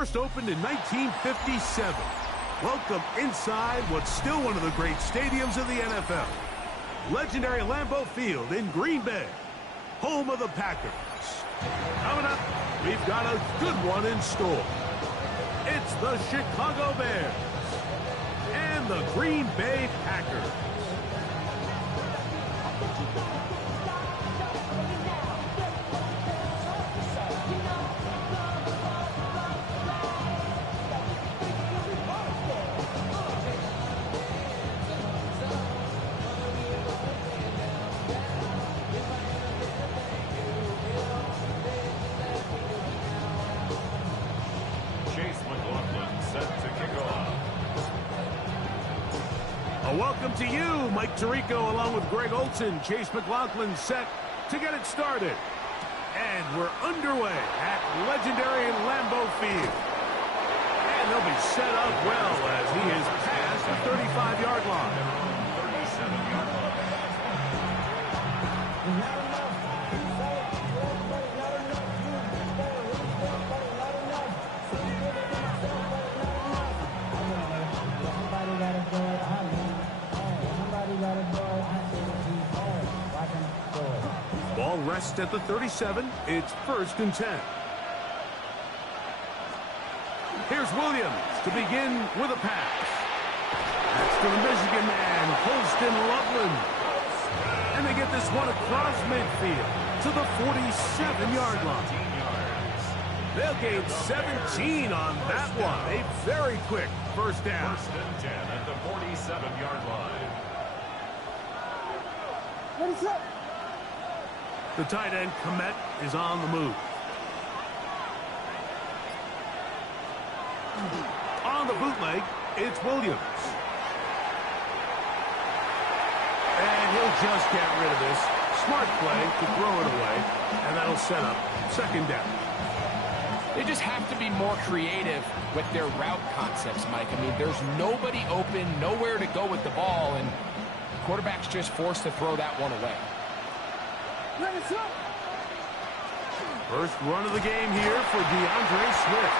first opened in 1957. Welcome inside what's still one of the great stadiums of the NFL. Legendary Lambeau Field in Green Bay, home of the Packers. Coming up, we've got a good one in store. It's the Chicago Bears and the Green Bay Packers. Welcome to you, Mike Tirico, along with Greg Olson. Chase McLaughlin set to get it started. And we're underway at legendary Lambeau Field. And they'll be set up well as he is past the 35-yard line. 37-yard line. Ball rests at the 37. It's 1st and 10. Here's Williams to begin with a pass. That's to the Michigan man, Holston Loveland. And they get this one across midfield to the 47-yard line. They'll gain 17 on that one. A very quick first down. 1st and 10 at the 47-yard line. What is up? The tight end, Komet, is on the move. On the bootleg, it's Williams. And he'll just get rid of this. Smart play to throw it away, and that'll set up 2nd down. They just have to be more creative with their route concepts, Mike. I mean, there's nobody open, nowhere to go with the ball, and the quarterback's just forced to throw that one away. First run of the game here for DeAndre Swift.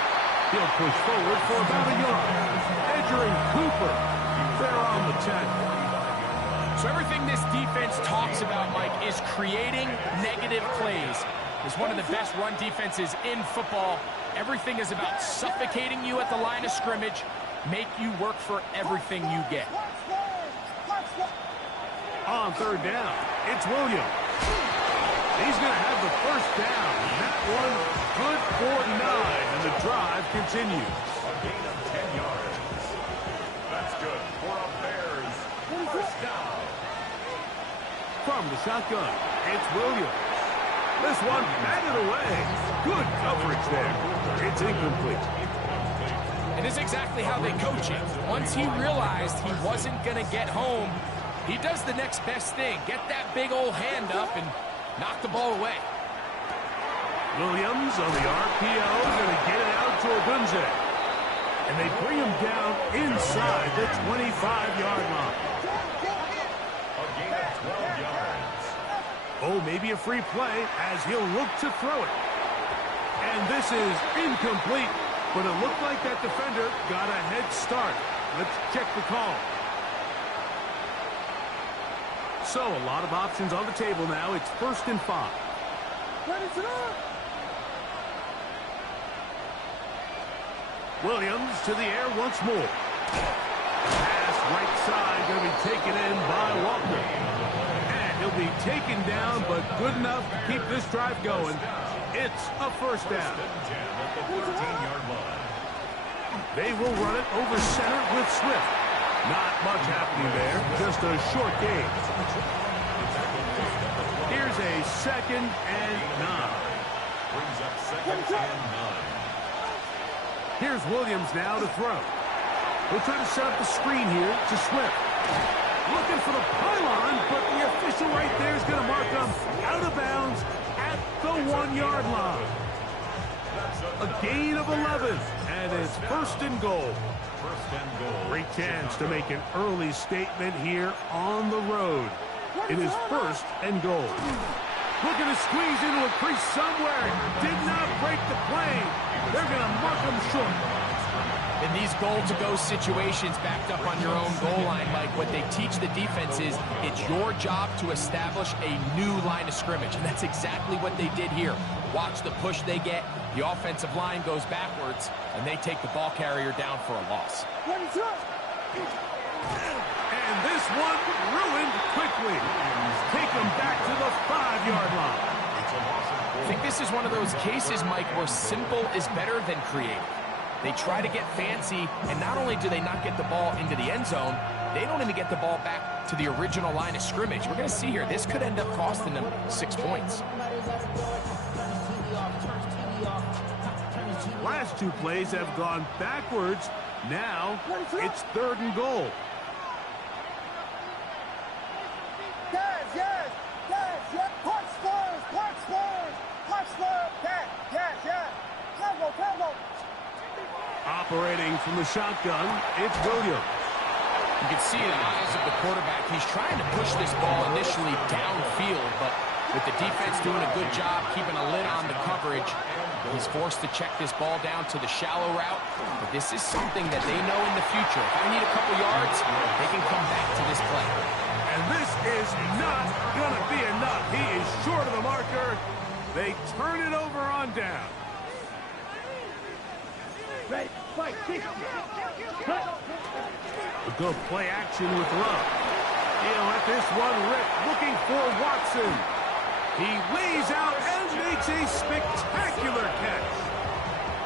He'll push forward for about a yard. Edgerrin Cooper, they're on the 10. So everything this defense talks about, Mike, is creating negative plays. It's one of the best run defenses in football. Everything is about suffocating you at the line of scrimmage, make you work for everything you get. On 3rd down, it's Williams. He's going to have the 1st down. That one good for 9, and the drive continues. A gain of 10 yards. That's good for a Bears 1st down. From the shotgun, it's Williams. This one batted away. Good coverage there. It's incomplete. And it's exactly how they coach him. Once he realized he wasn't going to get home, he does the next best thing. Get that big old hand up and knock the ball away. Williams on the RPO, going to get it out to Odunze. And they bring him down inside the 25-yard line. A gain of 12 yards. Oh, maybe a free play as he'll look to throw it. And this is incomplete, but it looked like that defender got a head start. Let's check the call. So, a lot of options on the table now. It's 1st and 5. Williams to the air once more. Pass right side going to be taken in by Walker. And he'll be taken down, but good enough to keep this drive going. It's a 1st down. They will run it over center with Swift. Not much happening there, just a short gain. Here's a 2nd and 9. Brings up 2nd and 9. Here's Williams now to throw. He'll try to set up the screen here to Swift. Looking for the pylon, but the official right there is going to mark him out of bounds at the 1-yard line. A gain of 11, and it's 1st and goal. Great chance to make an early statement here on the road. It is 1st and goal. Looking to squeeze into a crease somewhere. Did not break the plane. They're going to mark him short. In these goal-to-go situations backed up on your own goal line, Mike, what they teach the defense is it's your job to establish a new line of scrimmage, and that's exactly what they did here. Watch the push they get. The offensive line goes backwards, and they take the ball carrier down for a loss. And this one ruined quickly. Take them back to the 5-yard line. I think this is one of those cases, Mike, where simple is better than creative. They try to get fancy, and not only do they not get the ball into the end zone, they don't even get the ball back to the original line of scrimmage. We're going to see here, this could end up costing them 6 points. Last 2 plays have gone backwards. Now it's 3rd and goal. Operating from the shotgun, it's Williams. You can see in the eyes of the quarterback, he's trying to push this ball initially downfield, but with the defense doing a good job keeping a lid on the coverage, he's forced to check this ball down to the shallow route. But this is something that they know in the future. If I need a couple yards, they can come back to this play. And this is not going to be enough. He is short of the marker. They turn it over on down. Ready, fight, good play action with Love. He'll let this one rip, looking for Watson. He lays out and makes a spectacular catch.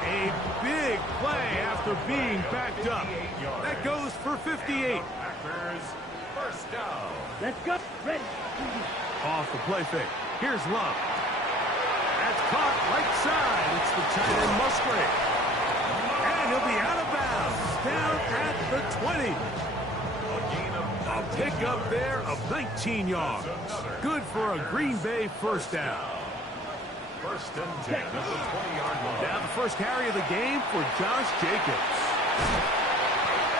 A big play after being backed up. That goes for 58. First down. Let's go. Ready. Off the play fake. Here's Love. That's caught right side. It's the tight end Musgrave. And he'll be out of bounds. Down at the 20. A pickup there of 19 yards. Good for a Green Bay first down. First and 10 at the 20-yard line. Now the first carry of the game for Josh Jacobs.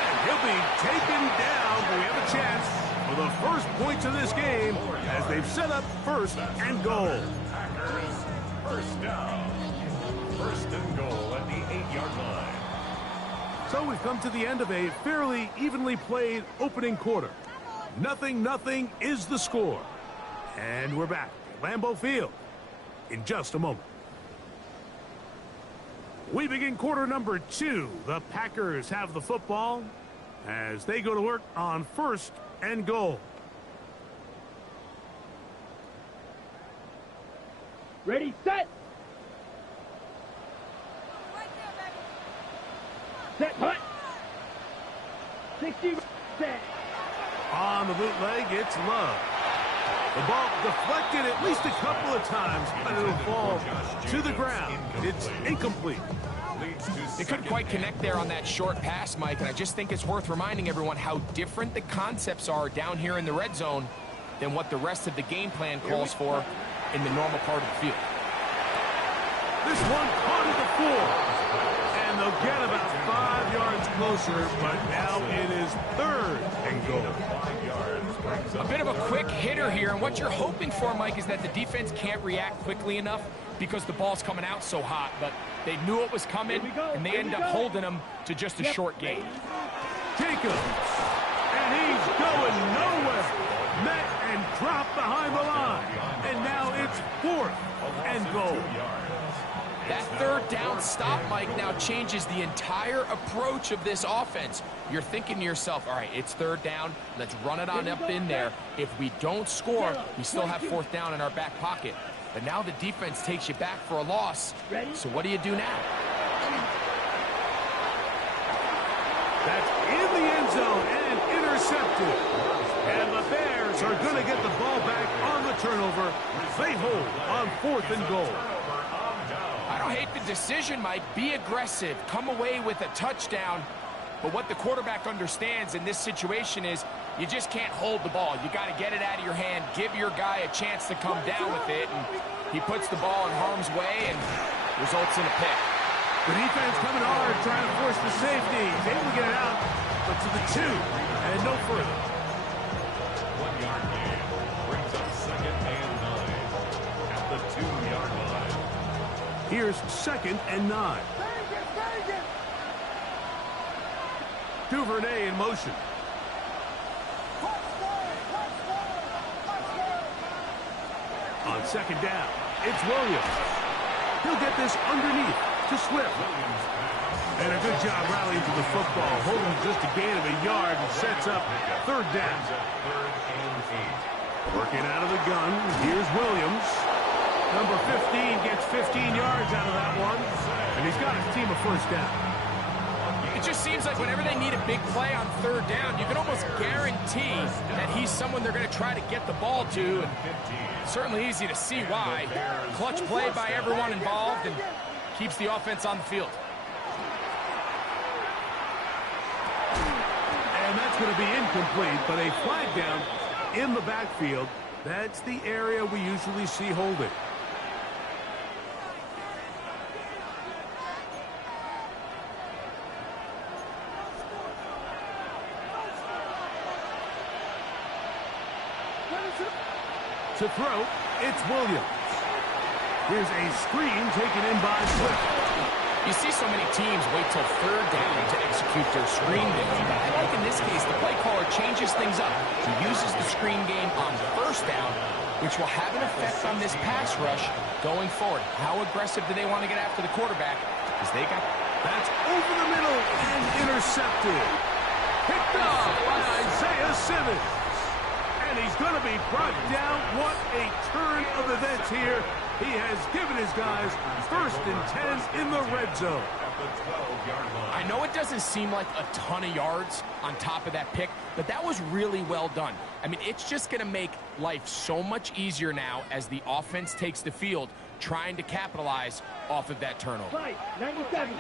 And he'll be taken down, but we have a chance for the first points of this game as they've set up 1st and goal. First down. 1st and goal at the 8-yard line. So we've come to the end of a fairly evenly played opening quarter. 0-0 is the score. And we're back at Lambeau Field in just a moment. We begin quarter number 2. The Packers have the football as they go to work on 1st and goal. Ready, set. Set, punt. 60, set. On the bootleg, it's Love. The ball deflected at least a couple of times, but it'll fall to the ground. It's incomplete. They couldn't quite connect there on that short pass, Mike, and I just think it's worth reminding everyone how different the concepts are down here in the red zone than what the rest of the game plan calls for in the normal part of the field. This one caught at the 4. And they'll get about 5 yards closer, but now it is 3rd and goal. A bit of a quick hitter here, and what you're hoping for, Mike, is that the defense can't react quickly enough because the ball's coming out so hot, but they knew it was coming, and they end up holding them to just a short gain. Jacobs, and he's going nowhere. Met and dropped behind the line, and now it's 4th and goal. That 3rd down stop, Mike, now changes the entire approach of this offense. You're thinking to yourself, all right, it's 3rd down. Let's run it on up in there. If we don't score, we still have 4th down in our back pocket. But now the defense takes you back for a loss. So what do you do now? That's in the end zone and intercepted. And the Bears are going to get the ball back on the turnover. They hold on 4th and goal. I don't hate the decision, Mike. Be aggressive. Come away with a touchdown. But what the quarterback understands in this situation is you just can't hold the ball. You got to get it out of your hand. Give your guy a chance to come down with it. And he puts the ball in harm's way and results in a pick. The defense coming hard, trying to force the safety. He's able to get it out, but to the 2 and no further. 1 yard gain brings up 2nd and 9. Here's 2nd and 9. Duvernay in motion. On 2nd down, it's Williams. He'll get this underneath to Swift. And a good job rallying to the football, holding just a gain of a yard and sets up 3rd down. Working out of the gun, here's Williams. Number 15 gets 15 yards out of that one, and he's got his team a 1st down. It just seems like whenever they need a big play on 3rd down, you can almost guarantee that he's someone they're going to try to get the ball to. And certainly easy to see why. Clutch play by everyone involved and keeps the offense on the field. And that's going to be incomplete, but a flag down in the backfield. That's the area we usually see holding. To throw, it's Williams. Here's a screen taken in by Swift. You see so many teams wait till 3rd down to execute their screen game. I like in this case, the play caller changes things up. He uses the screen game on 1st down, which will have an effect on this pass rush going forward. How aggressive do they want to get after the quarterback? Because they got... That's over the middle and intercepted. Picked up by Isaiah Simmons. And he's going to be brought down. What a turn of events here. He has given his guys 1st and 10 in the red zone. I know it doesn't seem like a ton of yards on top of that pick, but that was really well done. I mean, it's just going to make life so much easier now as the offense takes the field, trying to capitalize off of that turnover. 97.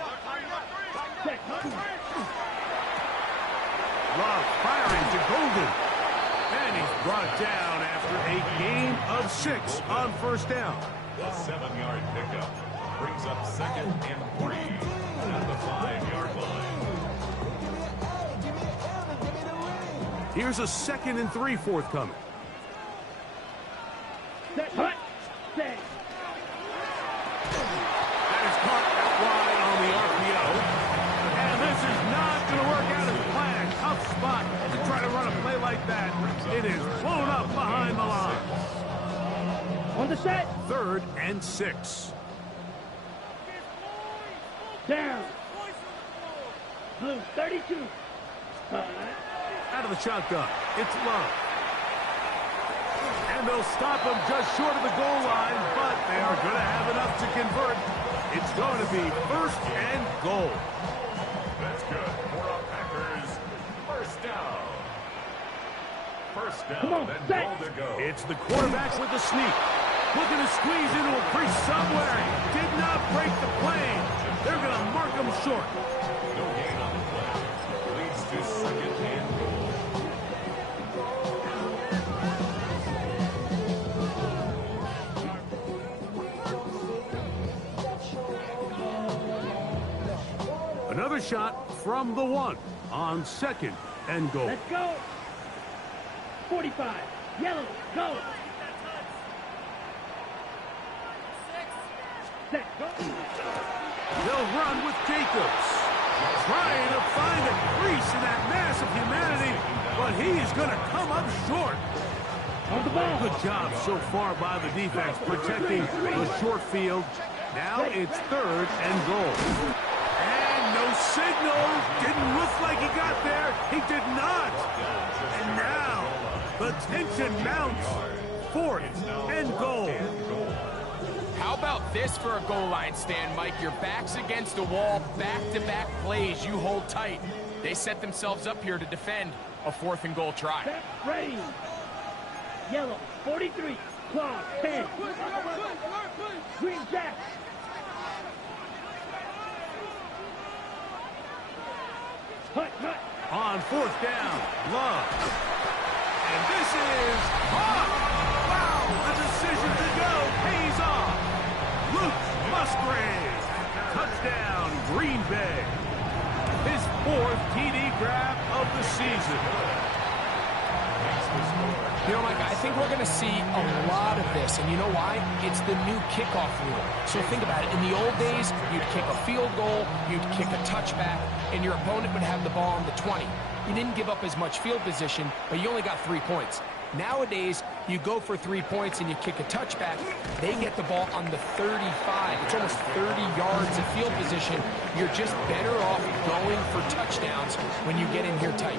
Love firing to Golden. And he's brought down after a gain of 6 on 1st down. The 7-yard pickup brings up 2nd and 3 at the 5-yard line. Here's a 2nd and 3 forthcoming. Set. Hut. Set. That is caught out wide on the RPO. And this is not going to work out as planned. Tough spot to try to run a play like that. It is blown up behind the line. On the set. 3rd and 6. Down. Blue 32. Out of the shotgun, it's Love. And they'll stop him just short of the goal line, but they are going to have enough to convert. It's going to be 1st and goal. That's good for our Packers. 1st down. 1st down and goal to go. It's the quarterback with the sneak. Looking to squeeze into a crease somewhere. Did not break the plane. They're going to mark him short. No gain on the play. Leads to 2nd and goal. Another shot from the 1 on 2nd and goal. Let's go. 45. Yellow. Go. Set. Go. They'll run with Jacobs. Trying to find a crease in that mass of humanity, but he's going to come up short. On the ball. Good job so far by the defense protecting the short field. Now it's 3rd and goal. And no signal. Didn't look like he got there. He did not. And now the tension mounts. 4th and goal. How about this for a goal line stand, Mike? Your back's against the wall, back-to-back plays you hold tight. They set themselves up here to defend a 4th and goal try. Set. Ready. Yellow. 43. Claw. 10. Green Jack. Hut. On 4th down, Love. And this is off. Wow, the decision to go pays off. Luke Musgrave. Touchdown, Green Bay. His 4th TD grab of the season. Makes the score You know, Mike, I think we're going to see a lot of this, and you know why? It's the new kickoff rule. So think about it. In the old days, you'd kick a field goal, you'd kick a touchback, and your opponent would have the ball on the 20. You didn't give up as much field position, but you only got 3 points. Nowadays, you go for 3 points and you kick a touchback, they get the ball on the 35. It's almost 30 yards of field position. You're just better off going for touchdowns when you get in here tight.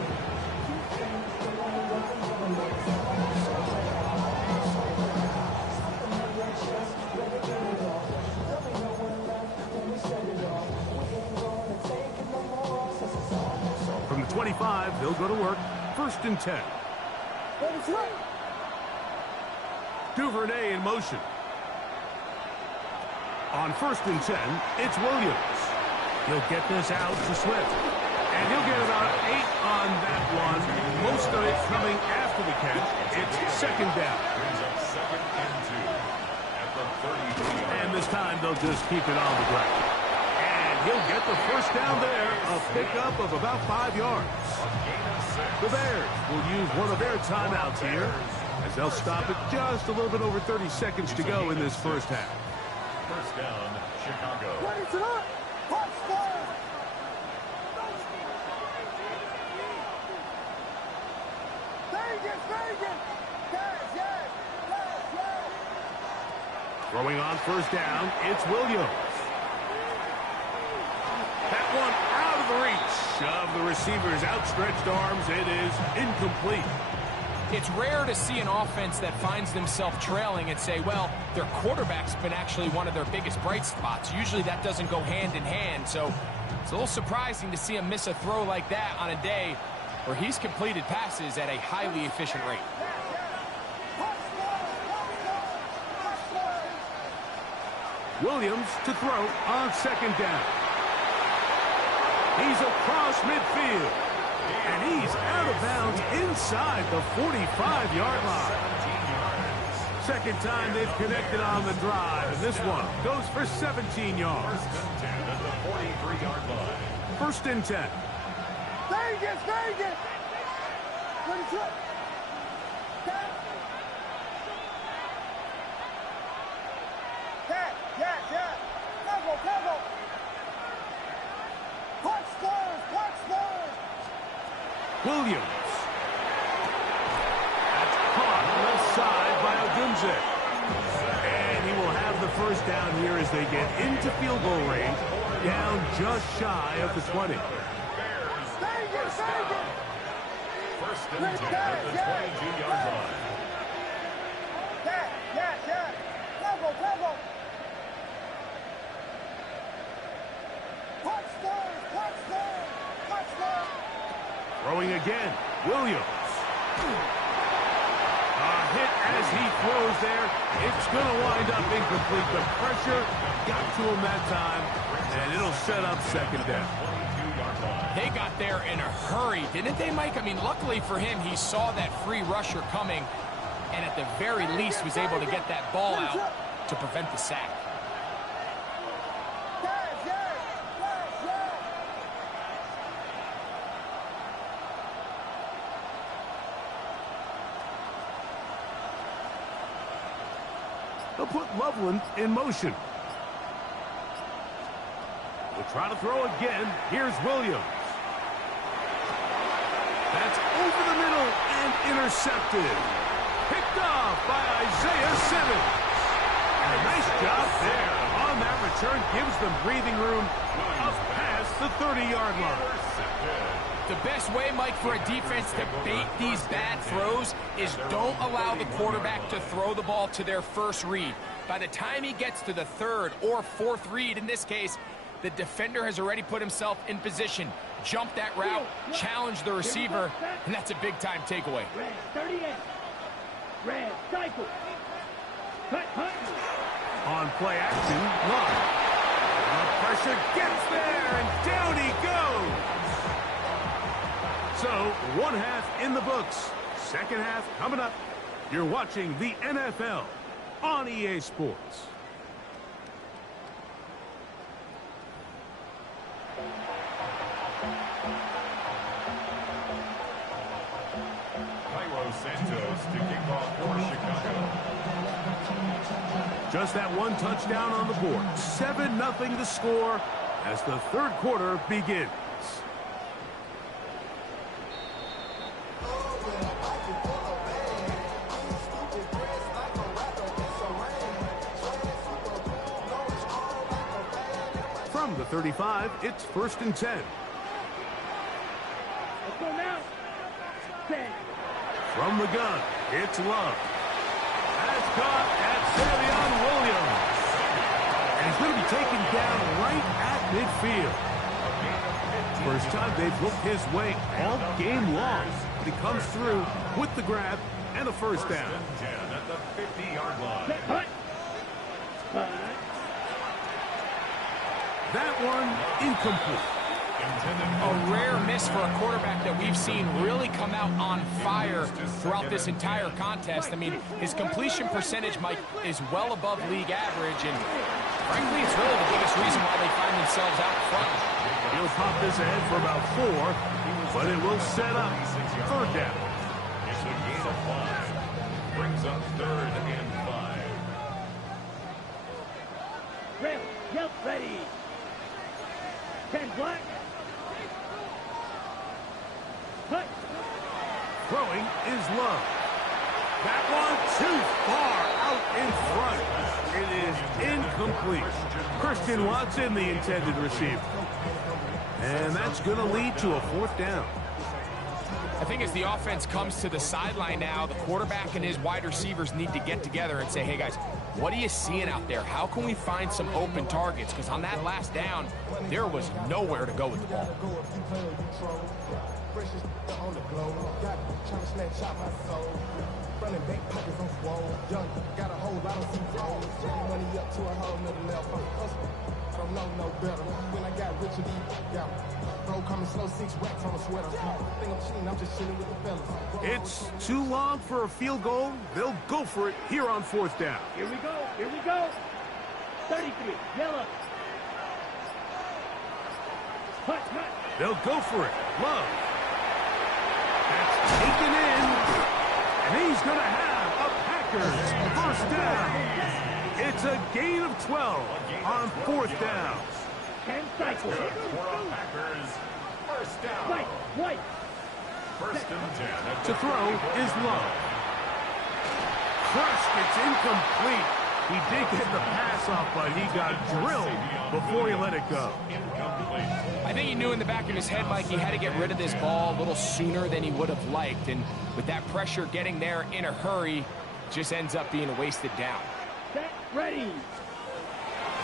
From the 25, they'll go to work. 1st and 10. Duvernay in motion. On 1st and 10, it's Williams. He'll get this out to Swift. And he'll get about 8 on that one. Most of it coming after the catch. It's 2nd down. Brings up 2nd and 2 at the 33. And this time they'll just keep it on the ground. And he'll get the 1st down there. A pickup of about 5 yards. The Bears will use one of their timeouts here as they'll stop it just a little bit over 30 seconds to go in this 1st half. 1st down, Chicago. Throwing on 1st down, it's Williams. That one out of the reach of the receiver's outstretched arms. It is incomplete. It's rare to see an offense that finds themselves trailing and say, well, their quarterback's been actually one of their biggest bright spots. Usually that doesn't go hand in hand, so it's a little surprising to see him miss a throw like that on a day where he's completed passes at a highly efficient rate. Williams to throw on 2nd down. He's across midfield. And he's out of bounds inside the 45-yard line. 2nd time they've connected on the drive, and this one goes for 17 yards. 1st and 10 at the 43-yard line. 1st and 10. Vegas! Williams. That's caught left side by Odunze. And he will have the 1st down here as they get into field goal range, down just shy of the 20. 1st and 10 at the 22-yard line. Throwing again, Williams. A hit as he throws there. It's going to wind up incomplete. The pressure got to him that time, and it'll set up 2nd down. 22-yard line. They got there in a hurry, didn't they, Mike? I mean, luckily for him, he saw that free rusher coming, and at the very least was able to get that ball out to prevent the sack. They'll put Loveland in motion. We'll try to throw again. Here's Williams. That's over the middle and intercepted. Picked off by Isaiah Simmons. And a nice job there on that return. Gives them breathing room up past the 30-yard line. The best way, Mike, for a defense to bait these bad throws is don't allow the quarterback to throw the ball to their 1st read. By the time he gets to the 3rd or 4th read, in this case, the defender has already put himself in position, jump that route, challenge the receiver, and that's a big-time takeaway. Red 38. Red cycle. Cut. On play action, Love. The pressure gets there, and down he goes. So, 1 half in the books. 2nd half coming up. You're watching the NFL on EA Sports. Cairo Santos to kick Just that one touchdown on the board. 7-0 the score as the third quarter begins. From the 35, it's 1st and 10. Let's go now. 10. From the gun, it's Love. That's caught at Savion Williams. And he's going to be taken down right at midfield. First time they've looked his way all game long. But he comes through with the grab and a first down. At the 50-yard line. Hut. That one incomplete. A rare miss for a quarterback that we've seen really come out on fire throughout this entire contest. I mean, his completion percentage, Mike, is well above league average, and frankly, it's really the biggest reason why they find themselves out front. He'll pop this ahead for about 4, but it will set up third down. It's a gain of 5. Brings up 3rd and 5. Rail. Yelp ready. 10 black. Hut. Throwing is Love. That one too far out in front. It is incomplete. Christian Watson, the intended receiver. And that's going to lead to a 4th down. I think as the offense comes to the sideline now, the quarterback and his wide receivers need to get together and say, hey, guys, what are you seeing out there? How can we find some open targets? Because on that last down, there was nowhere to go with the ball. It's too long for a field goal. They'll go for it here on 4th down. Here we go. Here we go. 33. Yellow. Hut. Hut. They'll go for it. Love. That's taken in. And he's going to have a Packers 1st down. It's a gain of 12 on 4th down. 10 cycles. For a Packers 1st down. White. White. 1st and 10. To throw is Love. Crushed. It's incomplete. He did get the pass off, but he got drilled before he let it go. Incomplete. I think he knew in the back of his head, Mike, he had to get rid of this ball a little sooner than he would have liked. And with that pressure getting there in a hurry, just ends up being a wasted down. Set. Ready.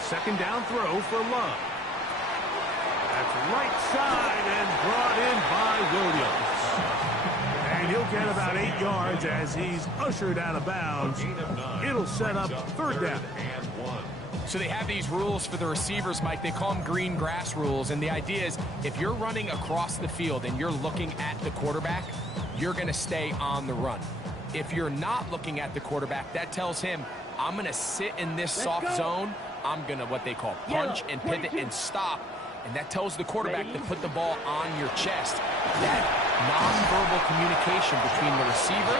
2nd down throw for Love. That's right side and brought in by Williams. And he'll get about 8 yards as he's ushered out of bounds. It'll set up 3rd down. And 1. So they have these rules for the receivers, Mike. They call them green grass rules. And the idea is if you're running across the field and you're looking at the quarterback, you're going to stay on the run. If you're not looking at the quarterback, that tells him, I'm going to sit in this soft zone. I'm going to what they call punch and pivot and stop. And that tells the quarterback to put the ball on your chest. That nonverbal communication between the receiver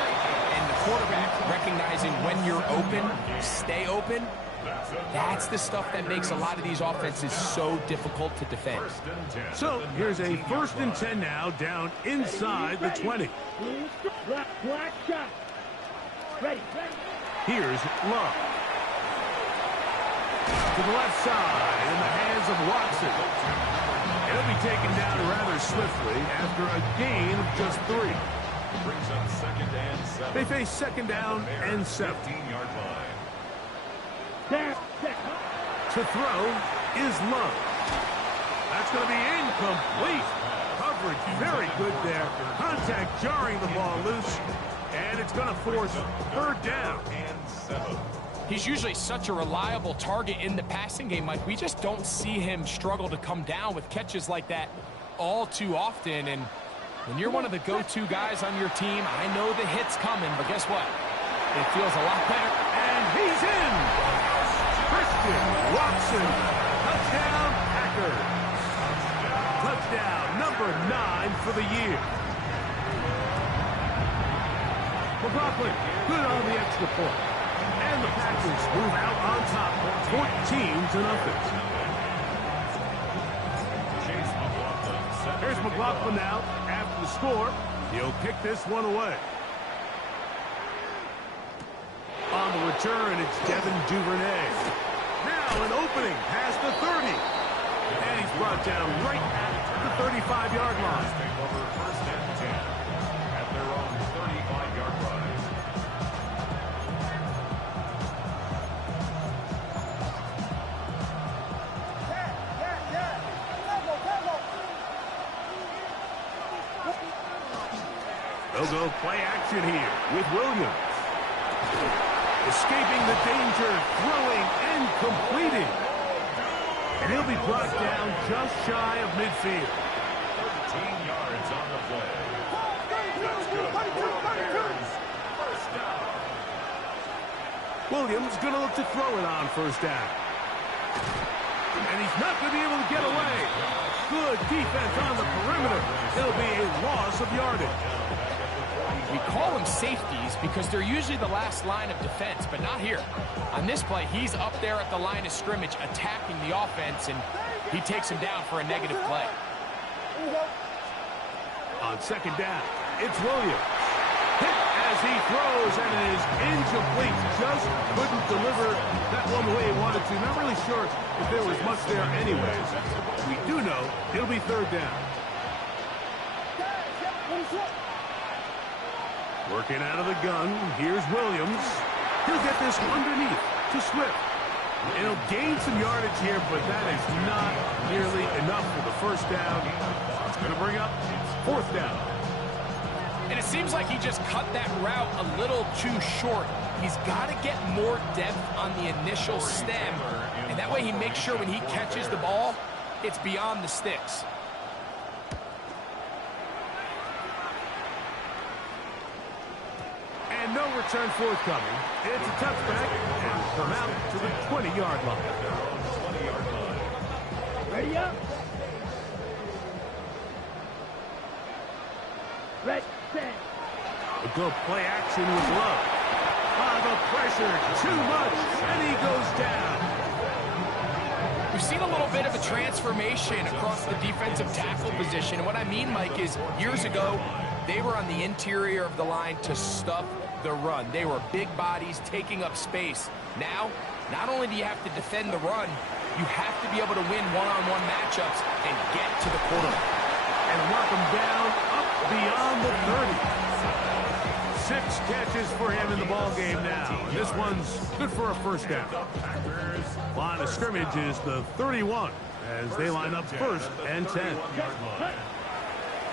and the quarterback, recognizing when you're open, stay open, that's the stuff that makes a lot of these offenses so difficult to defend. So here's a 1st and 10 now down inside the 20. Black shot. Ready. Here's Love. To the left side in the hands of Watson. He'll be taken down rather swiftly after a gain of just 3. Brings up 2nd and 7. They face 2nd down and 7. 15-yard line. There. To throw is Love. That's going to be incomplete. Coverage very good there. Contact jarring the ball loose. And it's going to force 3rd down. And 7. He's usually such a reliable target in the passing game, Mike. We just don't see him struggle to come down with catches like that all too often. And when you're one of the go-to guys on your team, I know the hit's coming, but guess what? It feels a lot better. And he's in. Christian Watson. Touchdown, Packers. Touchdown number 9 for the year. McLaughlin, good on the extra point. And the Packers move out on 0. Here's McLaughlin now. After the score, he'll kick this one away. On the return, it's Devin Duvernay. Now an opening past the 30. And he's brought down right at the 35-yard line. Take over first and 10 at their own 35-yard line. They'll go play action here with Williams. Escaping the danger, throwing and completing. And he'll be brought down just shy of midfield. 13 yards on the play. That's good. First down. Williams going to look to throw it on first down. And he's not going to be able to get away. Good defense on the perimeter. It'll be a loss of yardage. We call them safeties because they're usually the last line of defense, but not here. On this play, he's up there at the line of scrimmage attacking the offense, and he takes him down for a negative play. On second down, it's Williams. Hit as he throws, and it is incomplete. Just couldn't deliver that one the way he wanted to. Not really sure if there was much there anyways. We do know it'll be third down. Working out of the gun, here's Williams. He'll get this underneath to Swift. And he'll gain some yardage here, but that is not nearly enough for the first down. It's going to bring up fourth down. And it seems like he just cut that route a little too short. He's got to get more depth on the initial stem, and that way he makes sure when he catches the ball, it's beyond the sticks. And no return forthcoming. It's a touchback, and will come out to the 20-yard line. Ready up. Red, set. We'll go play action with Love. The pressure, too much, and he goes down. We've seen a little bit of a transformation across the defensive tackle position. And what I mean, Mike, is years ago, they were on the interior of the line to stuff the run. They were big bodies taking up space. Now, not only do you have to defend the run, you have to be able to win one-on-one matchups and get to the quarterback. And knock him down up beyond the 30. 6 catches for him in the ball game now. And this one's good for a first down. Line of scrimmage is the 31 as they line up first and 10.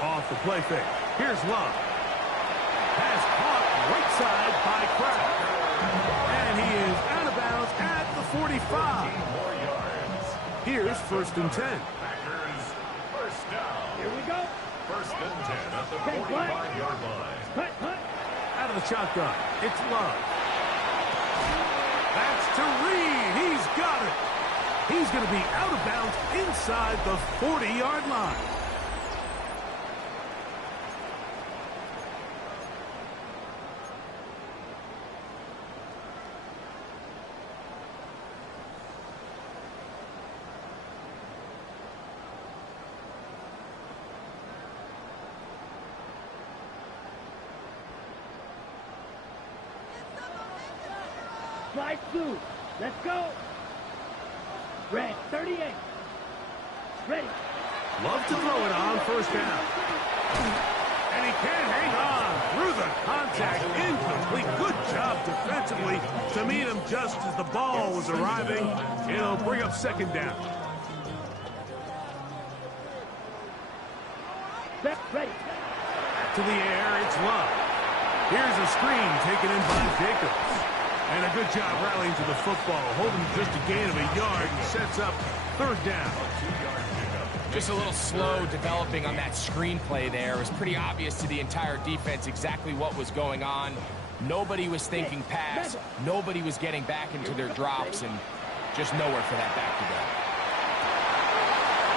Off the play fake. Here's Love. Pass caught right side by Kraft. And he is out of bounds at the 45. Here's first and 10. Here we go. First and 10 at the 45-yard line. Cut. Out of the shotgun. It's Love. That's to Reed. He's got it. He's going to be out of bounds inside the 40-yard line. Slide through. Let's go. Red, 38. Ready. Love to throw it on first down. And he can't hang on through the contact. Incomplete. Good job defensively to meet him just as the ball was arriving. It'll bring up second down. Ready. Back to the air, it's Love. Here's a screen taken in by Jacobs. And a good job rallying to the football, holding just a gain of a yard, and sets up third down. Just a little slow developing on that screenplay there. It was pretty obvious to the entire defense exactly what was going on. Nobody was thinking pass. Nobody was getting back into their drops, and just nowhere for that back to go.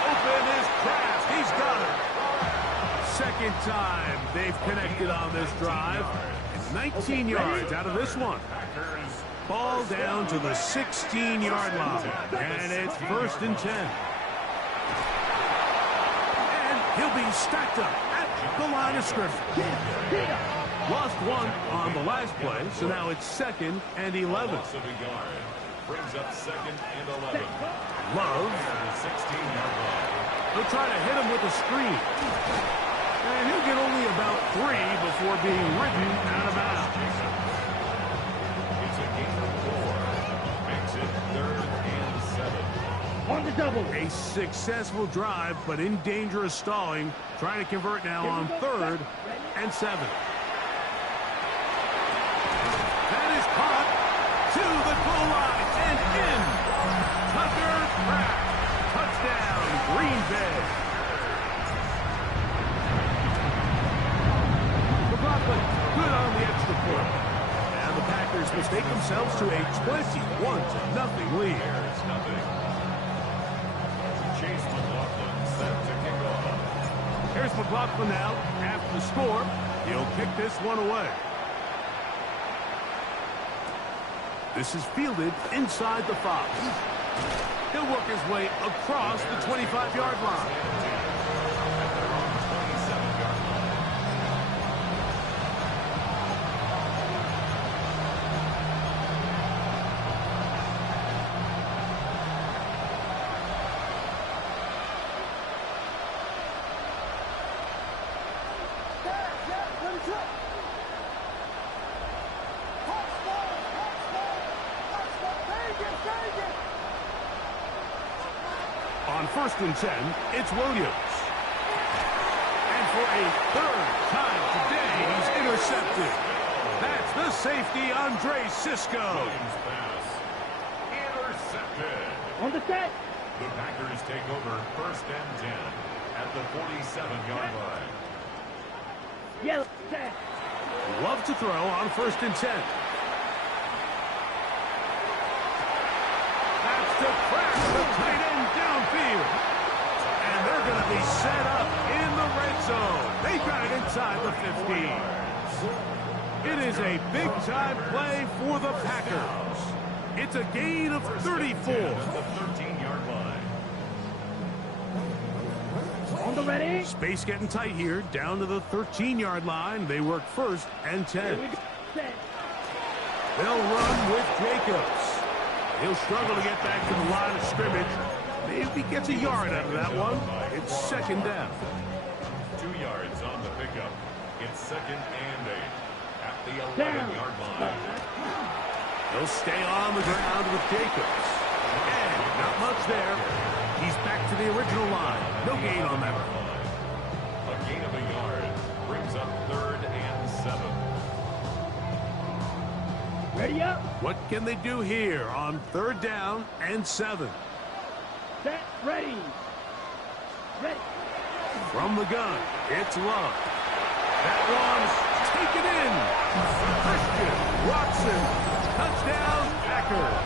Open is Kraft. He's got it. Second time they've connected on this drive. 19 yards out of this one. Ball down to the 16-yard line. And it's 1st and 10. And he'll be stacked up at the line of scrimmage. Lost one on the last play, so now it's 2nd and 11. Brings up 2nd and 11. Love. 16-yard line. They'll try to hit him with a screen. And he'll get only about 3 before being ridden out of bounds. It's a gain of 4. Makes it 3rd and 7. On the double. A successful drive, but in danger of stalling. Trying to convert now on 3rd and 7. That is caught to the goal line and in. Tucker Kraft. Touchdown, Green Bay. McLaughlin, good on the extra point. And the Packers mistake themselves to a 21-0 lead. It's nothing. Chase McLaughlin set to kick off. Here's McLaughlin now after the score. He'll kick this one away. This is fielded inside the 5. He'll work his way across the 25-yard line. On 1st and 10, it's Williams. And for a 3rd time today, he's intercepted. That's the safety, Andre Cisco. Williams pass. Intercepted. On the set. The Packers take over 1st and 10 at the 47-yard line. Yellow set. Love to throw on 1st and 10. That's to crack the tight end downfield. And they're going to be set up in the red zone. They got it inside the 15. It is a big-time play for the Packers. It's a gain of 34. The 13-yard line. On the ready. Space getting tight here, down to the 13-yard line. They work 1st and 10. Set. They'll run with Jacobs. He'll struggle to get back to the line of scrimmage. Maybe gets a yard out of that one. It's 2nd down. 2 yards on the pickup. It's 2nd and 8 at the 11-yard line. He'll stay on the ground with Jacobs. And not much there. He's back to the original line. No gain on that one. A gain of a yard brings up 3rd and 7. Ready up. What can they do here on 3rd down and 7? Set. Ready. Ready. From the gun, it's Love. That one's taken in. Christian Watson. Touchdown, Packers.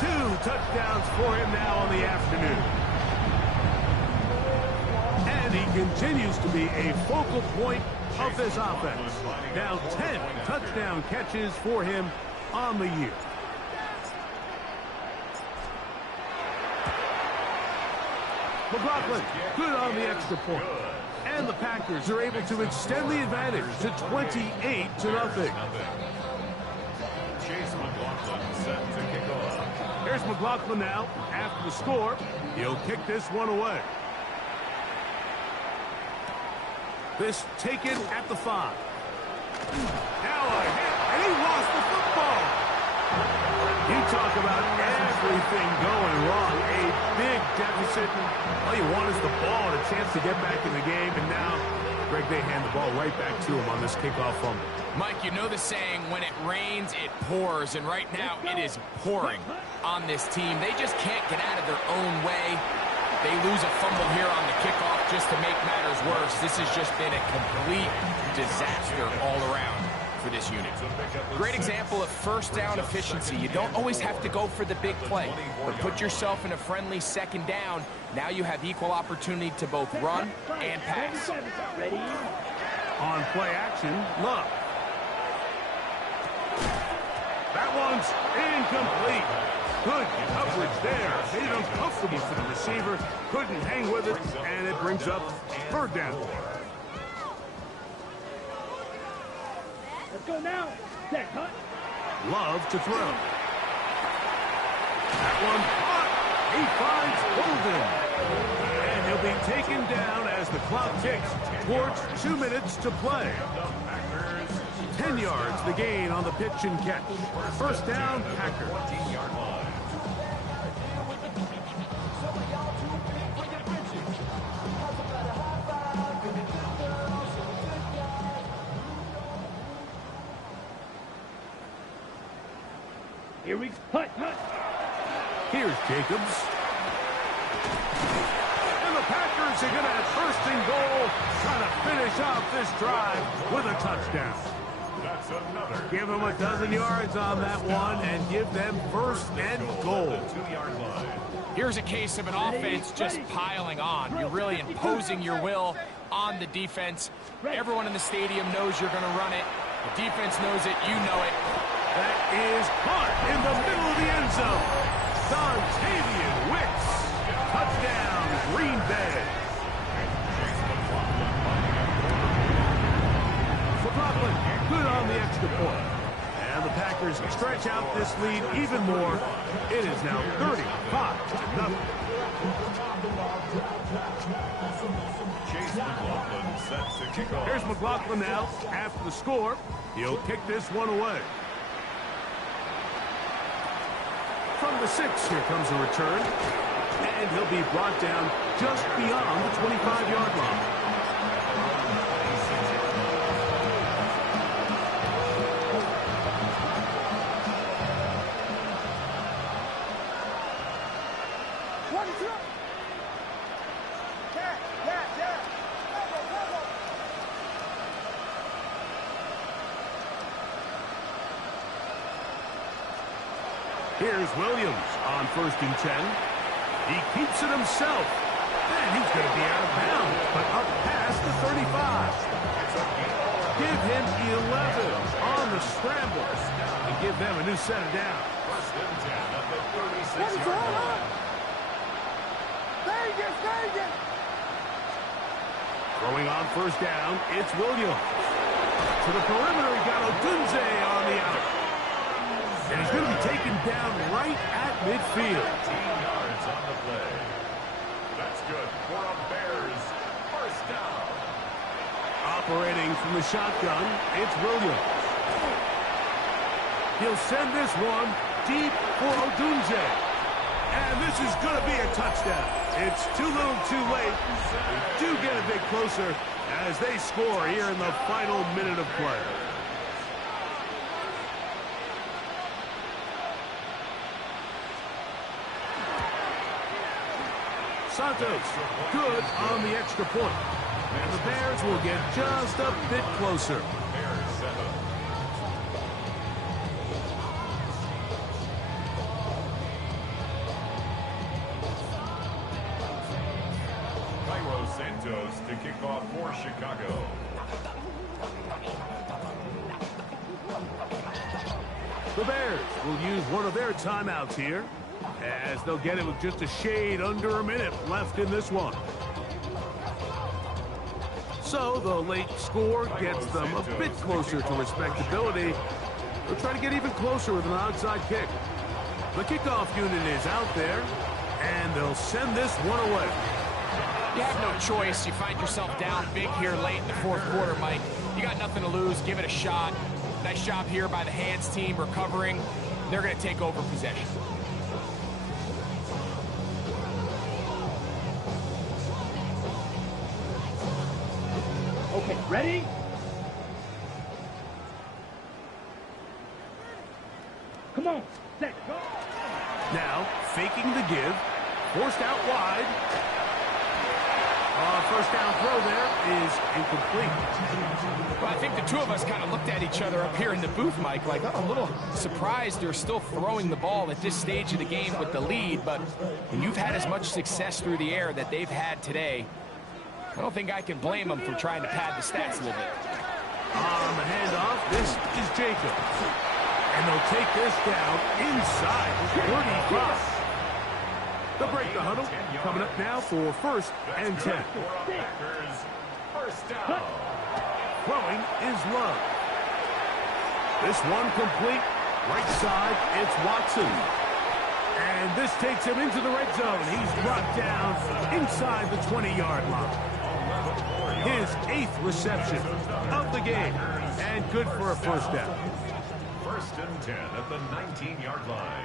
2 touchdowns for him now on the afternoon. And he continues to be a focal point of this offense. Now 10 touchdown catches for him on the year. McLaughlin, good on the extra point. And the Packers are able to extend the advantage to 28-0. Chase McLaughlin set to kick off. Here's McLaughlin now after the score. He'll kick this one away. This taken at the 5. Now a hit, and he lost the football. You talk about everything going wrong. A big deficit. All you want is the ball and a chance to get back in the game. And now, Greg, they hand the ball right back to him on this kickoff fumble. Mike, you know the saying, when it rains, it pours. And right now, it is pouring on this team. They just can't get out of their own way. They lose a fumble here on the kickoff just to make matters worse. This has just been a complete disaster all around for this unit. Great example of 1st down efficiency. You don't always have to go for the big play, but put yourself in a friendly 2nd down. Now you have equal opportunity to both run and pass. Ready. On play action, Love. That That one's incomplete. Good coverage there. Made it uncomfortable for the receiver. Couldn't hang with it, and it brings up third down. Let's go now. Set, hut. Love to throw. That one caught. He finds Golden. And he'll be taken down as the clock ticks towards 2 minutes to play. 10 yards the gain on the pitch and catch. First down, Packers. 14-yard line. Here we hut, hut. Here's Jacobs. And the Packers are going to have first and goal, trying to finish off this drive with a touchdown. That's another. Give them a dozen yards on that one and give them first and goal. 2-yard line. Here's a case of an offense just piling on. You're really imposing your will on the defense. Everyone in the stadium knows you're going to run it. The defense knows it. You know it. That is caught in the middle of the end zone. Dontavian Wicks. Touchdown, Green Bay. McLaughlin, good on the extra point. And the Packers stretch out this lead even more. It is now 35-0. Chase McLaughlin sets to kick off. Here's McLaughlin now after the score. He'll kick this one away. From the 6, here comes a return. And he'll be brought down just beyond the 25-yard line. Here's Williams on first and 10. He keeps it himself. And he's going to be out of bounds, but up past the 35. Give him 11 on the scramble and give them a new set of downs. First and 10 at the 36-yard line. Throwing on first down, it's Williams. To the perimeter, he got Odunze on the out. And he's going to be taken down right at midfield. 15 yards on the play. That's good for a Bears first down. Operating from the shotgun, it's Williams. He'll send this one deep for Odunze. And this is going to be a touchdown. It's too little too late. They do get a bit closer as they score here in the final minute of play. Santos, good on the extra point. And the Bears will get just a bit closer. Bears 7. Cairo Santos to kick off for Chicago. The Bears will use one of their timeouts here, as they'll get it with just a shade under a minute left in this one. So the late score gets them a bit closer to respectability. They'll try to get even closer with an outside kick. The kickoff unit is out there, and they'll send this one away. You have no choice. You find yourself down big here late in the fourth quarter, Mike. You got nothing to lose. Give it a shot. Nice job here by the hands team recovering. They're going to take over possession. Okay, ready? Come on, set, go. Now, faking the give, forced out wide. First down throw there is incomplete. Well, I think the two of us kind of looked at each other up here in the booth, Mike, like, oh, a little surprised they're still throwing the ball at this stage of the game with the lead, but when you've had as much success through the air that they've had today, I don't think I can blame them for trying to pad the stats a little bit. On the handoff, this is Jacobs. And they'll take this down inside the 35. They'll break the huddle. Coming up now for 1st and 10. First down. Throwing is Love. This one complete. Right side, it's Watson. And this takes him into the red zone. He's brought down inside the 20-yard line. His 8th reception of the game. And good for a first down. 1st and 10 at the 19-yard line.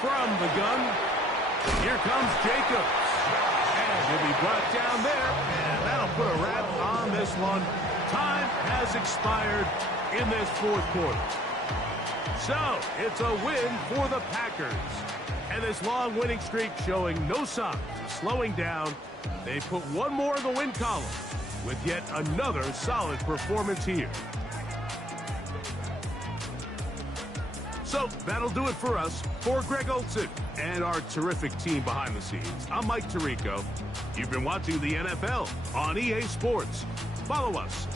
From the gun, here comes Jacobs. And he'll be brought down there. And that'll put a wrap on this one. Time has expired in this 4th quarter. So, it's a win for the Packers. And this long winning streak showing no signs of slowing down. They put one more in the win column with yet another solid performance here. So, that'll do it for us. For Greg Olsen and our terrific team behind the scenes, I'm Mike Tirico. You've been watching the NFL on EA Sports. Follow us